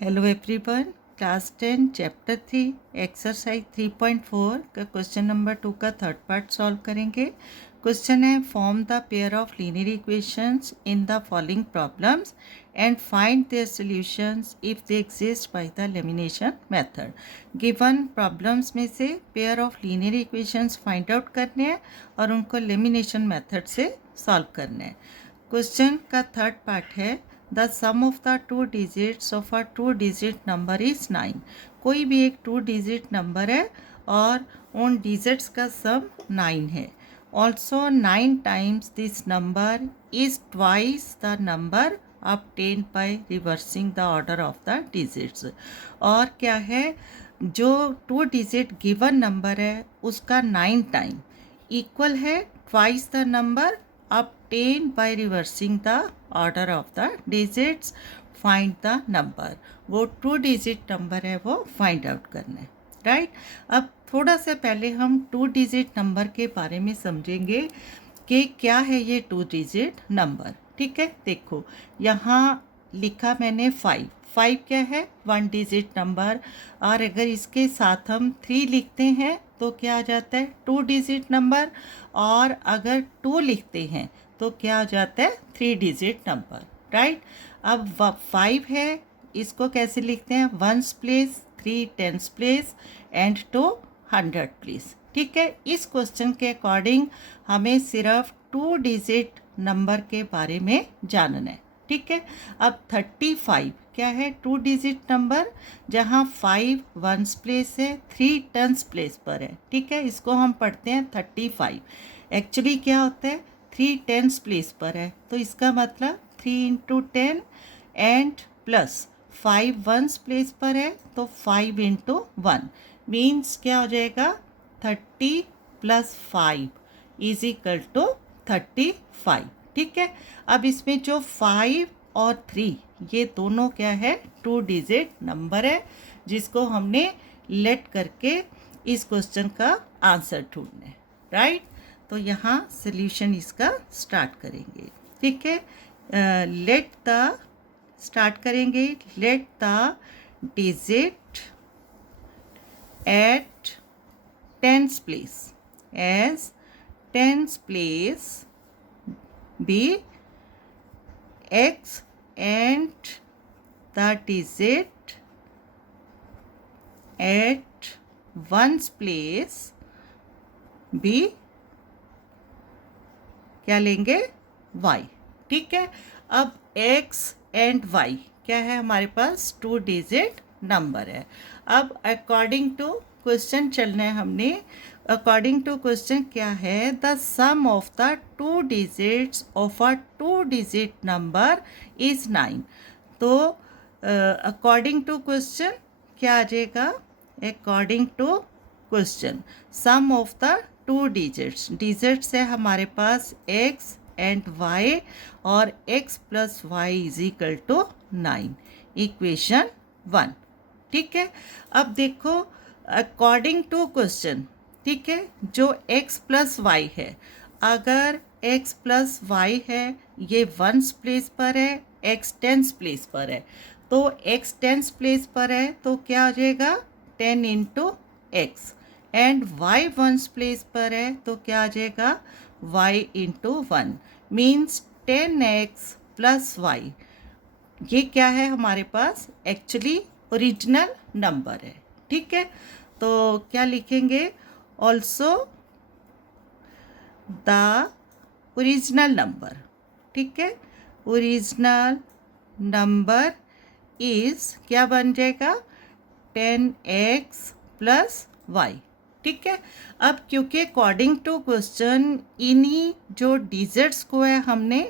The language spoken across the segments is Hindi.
Hello everyone, class 10 chapter 3 exercise 3.4 का क्वेश्चन नंबर 2 का थर्ड पार्ट सॉल्व करेंगे। क्वेश्चन है form the pair of linear equations in the following problems and find their solutions if they exist by the elimination method. Given problems में से pair of linear equations find out करने हैं और उनको एलिमिनेशन मेथड से सॉल्व करने हैं। क्वेश्चन का थर्ड पार्ट है the sum of the two digits of a two digit number is 9। कोई भी एक टू डिजिट नंबर है और उन डिजिट्स का सम 9 है। Also 9 times this number is twice the number obtained by reversing the order of the digits. और क्या है, जो टू डिजिट गिवन नंबर है उसका 9 टाइम इक्वल है twice the number obtained by reversing the order of the digits। find the number, वो टू डिजिट नंबर है वो फाइंड आउट करना है, राइट। अब थोड़ा सा पहले हम टू डिजिट नंबर के बारे में समझेंगे कि क्या है ये टू डिजिट नंबर। ठीक है, देखो यहाँ लिखा मैंने 5। 5 क्या है, वन डिजिट नंबर। और अगर इसके साथ हम 3 लिखते हैं तो क्या आ जाता है, टू डिजिट नंबर। और अगर 2 लिखते हैं तो क्या आ जाता है, 3 डिजिट नंबर, राइट। अब 5 है, इसको कैसे लिखते हैं, 1s place, 3 10s place and 2 100 place. ठीक है, इस क्वेश्चन के अकॉर्डिंग हमें सिर्फ टू डिजिट नंबर के बारे में जानना है। ठीक है, अब 35 क्या है, टू डिजिट नंबर जहाँ 5 1s प्लेस है, 3 10s प्लेस पर है। ठीक है, इसको हम पढ़ते हैं 35। एक्चुअली क्या होता है, 3 10s प्लेस पर है तो इसका मतलब 3 into 10 and plus 5 1s place पर है तो 5 इंटू 1 मीन्स क्या हो जाएगा, 30 प्लस 5 इज इक्वल टू 35। ठीक है, अब इसमें जो 5 और 3 ये दोनों क्या है, टू डिजिट नंबर है जिसको हमने लेट करके इस क्वेश्चन का आंसर ढूंढना है, राइट। तो यहाँ सॉल्यूशन इसका स्टार्ट करेंगे। ठीक है, लेट द स्टार्ट करेंगे, let the digit at tens place as tens place be x and the digit at ones place be क्या लेंगे, y। ठीक है, अब x एंड y क्या है, हमारे पास टू डिजिट नंबर है। अब अकॉर्डिंग टू क्वेश्चन चलना है हमने। अकॉर्डिंग टू क्वेश्चन क्या है, the sum of the two digits of a two digit number is 9। तो अकॉर्डिंग टू क्वेश्चन क्या आ जाएगा, according to question sum of the two digits, digits है हमारे पास x एंड y और x plus y is equal to 9, equation 1। ठीक है, अब देखो अकॉर्डिंग टू क्वेश्चन, ठीक है, जो x प्लस वाई है, अगर x प्लस वाई है ये 1s प्लेस पर है, x 10s प्लेस पर है, तो x 10s प्लेस पर है तो क्या आ जाएगा, 10 into x. And y 1s place पर है तो क्या आ जाएगा, y into 1 means 10x plus y. ये क्या है हमारे पास, एक्चुअली ओरिजिनल नंबर है। ठीक है, तो क्या लिखेंगे, ऑल्सो द ओरिजिनल नंबर। ठीक है, ओरिजिनल नंबर इज क्या बन जाएगा, 10x प्लस वाई। ठीक है, अब क्योंकि अकॉर्डिंग टू क्वेश्चन इन्हीं जो डिजिट्स को है हमने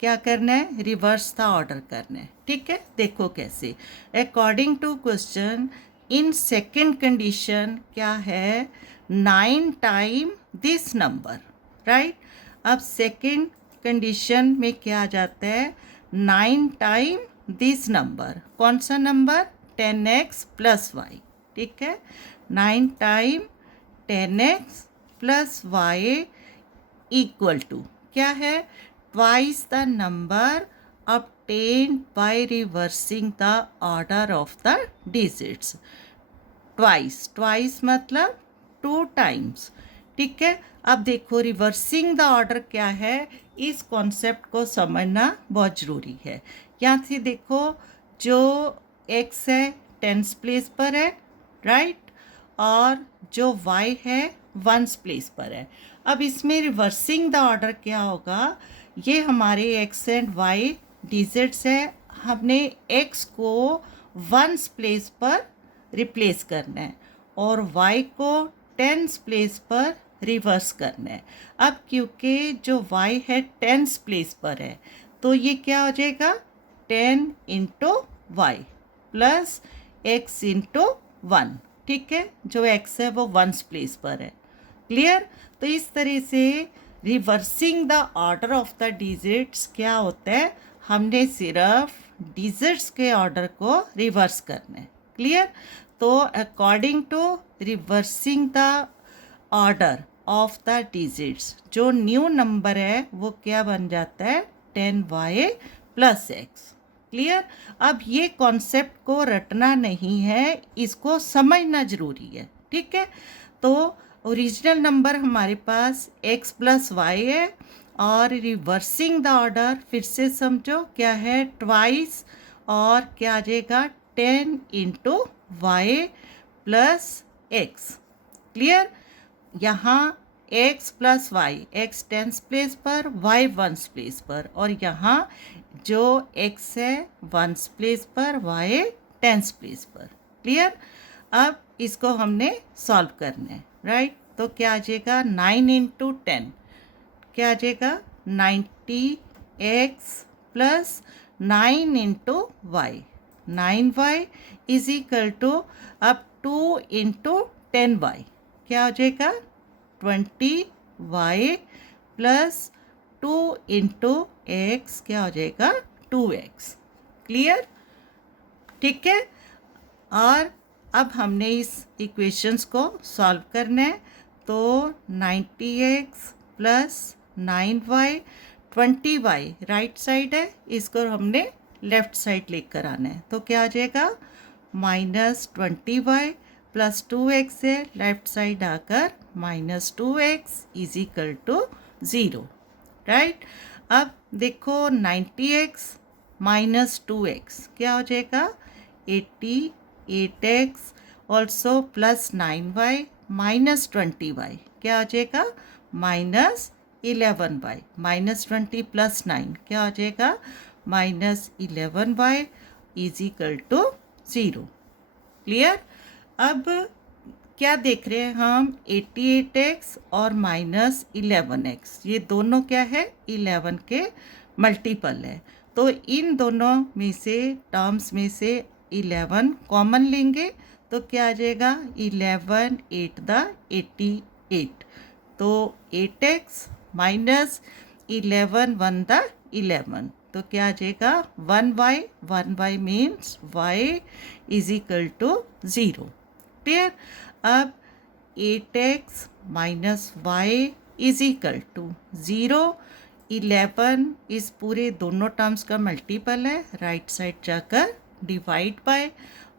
क्या करना है, रिवर्स द ऑर्डर करना है। ठीक है, देखो कैसे, according to question in second condition क्या है, 9 टाइम दिस नंबर, राइट। अब सेकंड कंडीशन में क्या आ जाता है, 9 टाइम दिस नंबर, कौन सा नंबर, 10x प्लस वाई। ठीक है, 9 time 10x plus y equal to क्या है, twice the number of obtained by reversing the order of the digits. Twice मतलब 2 टाइम्स, ठीक है। अब देखो रिवर्सिंग द ऑर्डर क्या है, इस कॉन्सेप्ट को समझना बहुत ज़रूरी है। यहाँ से देखो जो x है टेंस प्लेस पर है, राइट, और जो y है वंस प्लेस पर है। अब इसमें रिवर्सिंग द ऑर्डर क्या होगा, ये हमारे x एंड y डिजिट्स है, हमने x को वंस प्लेस पर रिप्लेस करना है और y को टेंस प्लेस पर रिवर्स करना है। अब क्योंकि जो y है टेंस प्लेस पर है तो ये क्या हो जाएगा 10 into y plus x into 1, ठीक है। जो x है वो वंस प्लेस पर है, क्लियर। तो इस तरह से reversing the order of the digits क्या होता है, हमने सिर्फ डिजिट्स के ऑर्डर को रिवर्स करना है, क्लियर। तो according to reversing the order of the digits जो न्यू नंबर है वो क्या बन जाता है 10y प्लस एक्स, क्लियर। अब ये कॉन्सेप्ट को रटना नहीं है, इसको समझना ज़रूरी है, ठीक है। तो ओरिजिनल नंबर हमारे पास x प्लस वाई है और रिवर्सिंग द ऑर्डर फिर से समझो क्या है ट्वाइस, और क्या आ जाएगा 10 into y plus x, clear. यहाँ x plus y, x tens place पर y वंस प्लेस पर, और यहाँ जो x है वंस प्लेस पर y टेंस प्लेस पर, क्लियर। अब इसको हमने सॉल्व करना है, राइट। तो क्या आ जाएगा 9 इंटू 10, क्या आ जाएगा 90x plus 9 into y, 9y is equal to अब 2 इंटू 10y, क्या हो जाएगा 20y प्लस 2 इंटू एक्स, क्या हो जाएगा 2x, क्लियर, ठीक है। और अब हमने इस इक्वेशंस को सॉल्व करना है। तो 90x plus 9y 20y right side है, इसको हमने लेफ्ट साइड लेकर आना है। तो क्या आ जाएगा -20y प्लस 2x है, लेफ्ट साइड आकर -2x is equal to 0, right. अब देखो 90x माइनस 2x क्या हो जाएगा 88x, also plus 9y minus 20y क्या हो जाएगा -11y, -20 प्लस 9 क्या हो जाएगा -11y is equal to 0, clear. अब क्या देख रहे हैं हम 88x और -11x, ये दोनों क्या है 11 के मल्टीपल है। तो इन दोनों में से टर्म्स में से 11 कॉमन लेंगे तो क्या आ जाएगा 11 8 द 88, तो 8x माइनस 11 1 द 11, तो क्या आ जाएगा 1y means y is equal to 0, clear. अब 8x minus y is equal to 0, 11 इस पूरे दोनों टर्म्स का मल्टीपल है, राइट साइड जाकर डिवाइड बाय,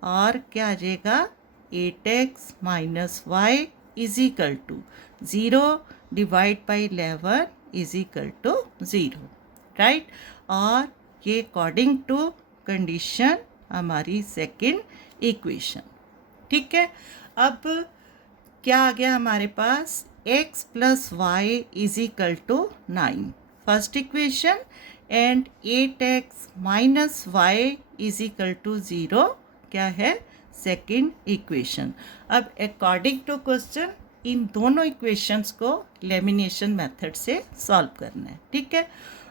और क्या आ जाएगा 8x minus y is equal to 0 divide by 11 is equal to 0, right. और ये अकॉर्डिंग टू कंडीशन हमारी सेकंड इक्वेशन, ठीक है। अब क्या आ गया हमारे पास x plus y is equal to 9 first equation, and 8x minus y is equal to 0 क्या है सेकंड इक्वेशन। अब अकॉर्डिंग टू क्वेश्चन इन दोनों इक्वेशंस को लेमिनेशन मेथड से सॉल्व करना है, ठीक है।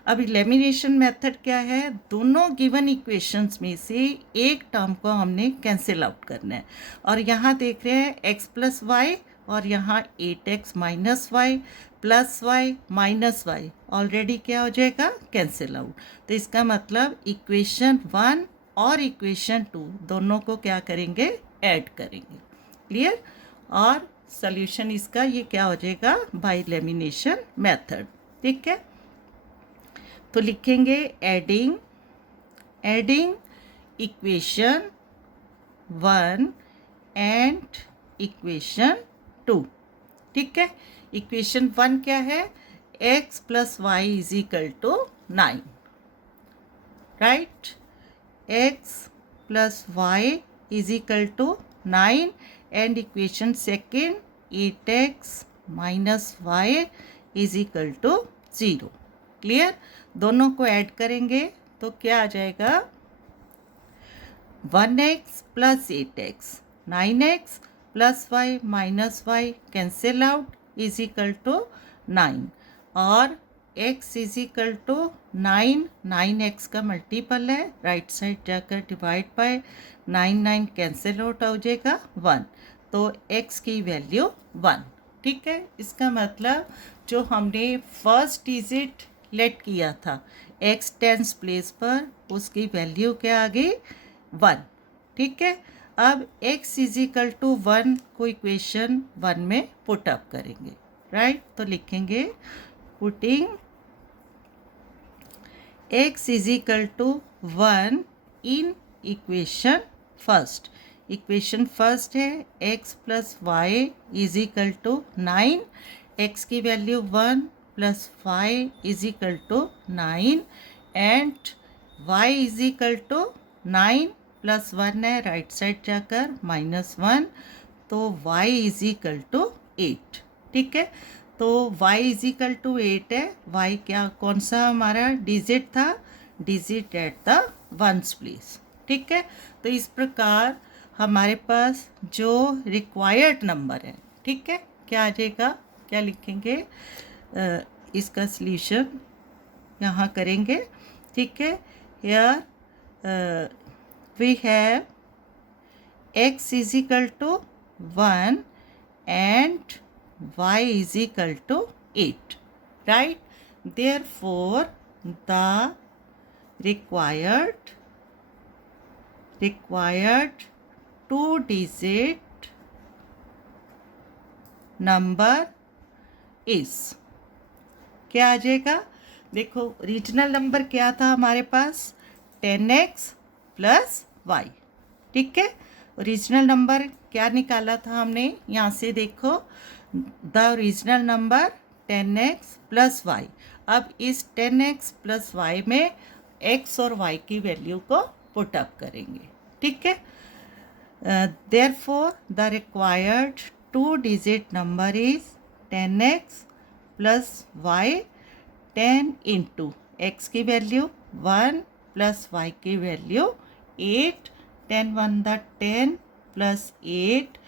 अब लेमिनेशन मेथड क्या है, दोनों गिवन इक्वेशंस में से एक टर्म को हमने कैंसिल आउट करना है, और यहाँ देख रहे हैं x प्लस वाई और यहाँ 8x minus y plus y minus y already क्या हो जाएगा कैंसिल आउट। तो इसका मतलब इक्वेशन 1 और इक्वेशन 2 दोनों को क्या करेंगे ऐड करेंगे, क्लियर। और सॉल्यूशन इसका ये क्या हो जाएगा बाय लेमिनेशन मेथड, ठीक है। तो लिखेंगे adding adding equation 1 and equation 2। ठीक है, इक्वेशन 1 क्या है, x plus y is equal to 9, right. x plus y is equal to 9 and equation second 8x minus y is equal to 0। Clear, दोनों को ऐड करेंगे तो क्या आ जाएगा, 1x plus 8x, 9x plus y minus y cancel out is equal to 9 और x is equal to 9, 9x का मल्टीपल है, राइट साइड जाकर डिवाइड बाय 9 कैंसिल आउट हो जाएगा 1, तो x की वैल्यू 1। ठीक है, इसका मतलब जो हमने फर्स्ट डिजिट लेट किया था x टेंस प्लेस पर, उसकी वैल्यू क्या आ गई, 1। ठीक है, अब x इज इक्वल टू 1 को इक्वेशन 1 में पुट अप करेंगे, राइट। तो लिखेंगे putting x is equal to 1 in equation first. Equation first है x plus y is equal to 9, x की value 1 plus y is equal to 9 and y is equal to 9 plus 1 है, राइट साइड जाकर -1, तो y इज इक्वल टू 8। ठीक है, तो y इज इक्वल टू 8 है, y क्या कौन सा हमारा डिजिट था, digit at the ones place. ठीक है, तो इस प्रकार हमारे पास जो रिक्वायर्ड नंबर है, ठीक है, क्या आ जाएगा, क्या लिखेंगे, इसका सल्यूशन यहाँ करेंगे। ठीक है, here we have x is equal to 1 and y is equal to 8, right? Therefore the required 2-digit number is, क्या आ जाएगा, देखो ओरिजिनल नंबर क्या था हमारे पास, 10x प्लस वाई। ठीक है, ओरिजिनल नंबर क्या निकाला था हमने, यहाँ से देखो, the original number 10x plus y. अब इस 10x प्लस वाई में x और y की वैल्यू को पुट अप करेंगे। ठीक है, therefore the required 2-digit number is 10x plus y, 10 into x की वैल्यू 1 प्लस y की वैल्यू 8, 10 1 द 10 प्लस 8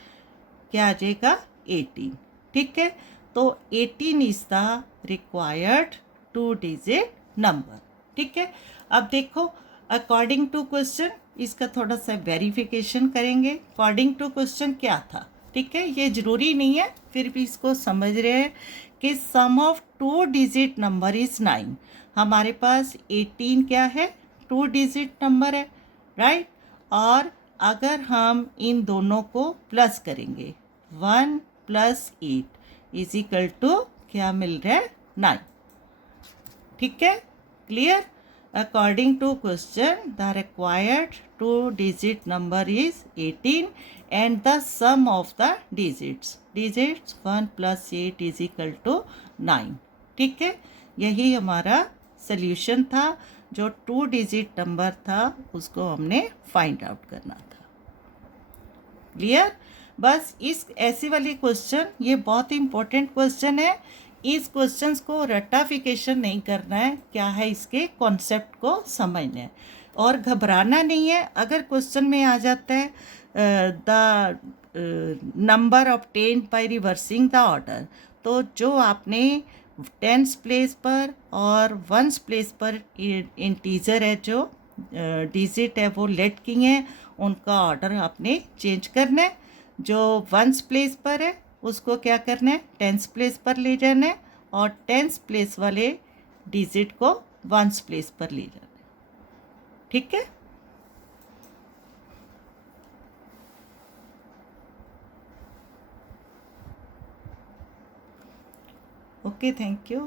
क्या आ जाएगा, 18। ठीक है, तो 18 is the required 2-digit number. ठीक है, अब देखो अकॉर्डिंग टू क्वेश्चन इसका थोड़ा सा वेरिफिकेशन करेंगे। अकॉर्डिंग टू क्वेश्चन क्या था, ठीक है, ये ज़रूरी नहीं है, फिर भी इसको समझ रहे हैं कि सम ऑफ 2-digit नंबर इज़ 9। हमारे पास 18 क्या है, 2-digit नंबर है, राइट। और अगर हम इन दोनों को प्लस करेंगे, 1 प्लस 8 इज इक्वल टू क्या मिल रहा है, 9। ठीक है, क्लियर। According to question the required 2-digit number is 18 and the sum of the digits 1 plus 8 is equal to 9। ठीक है, यही हमारा सल्यूशन था, जो 2-digit नंबर था उसको हमने फाइंड आउट करना था। क्लियर, बस इस ऐसे वाले क्वेश्चन, ये बहुत ही इंपॉर्टेंट क्वेश्चन है, इस क्वेश्चंस को रटाफिकेशन नहीं करना है, क्या है इसके कॉन्सेप्ट को समझना है और घबराना नहीं है। अगर क्वेश्चन में आ जाता है the number obtained by reversing the order, तो जो आपने टेंस प्लेस पर और वंस प्लेस पर इंटीजर है, जो डिजिट है वो लेट किए हैं, उनका ऑर्डर आपने चेंज करना है। जो वंस प्लेस पर है उसको क्या करना है, टेंस प्लेस पर ले जाना है, और टेंस प्लेस वाले डिजिट को वंस प्लेस पर ले जाना है। ठीक है, ओके, थैंक यू।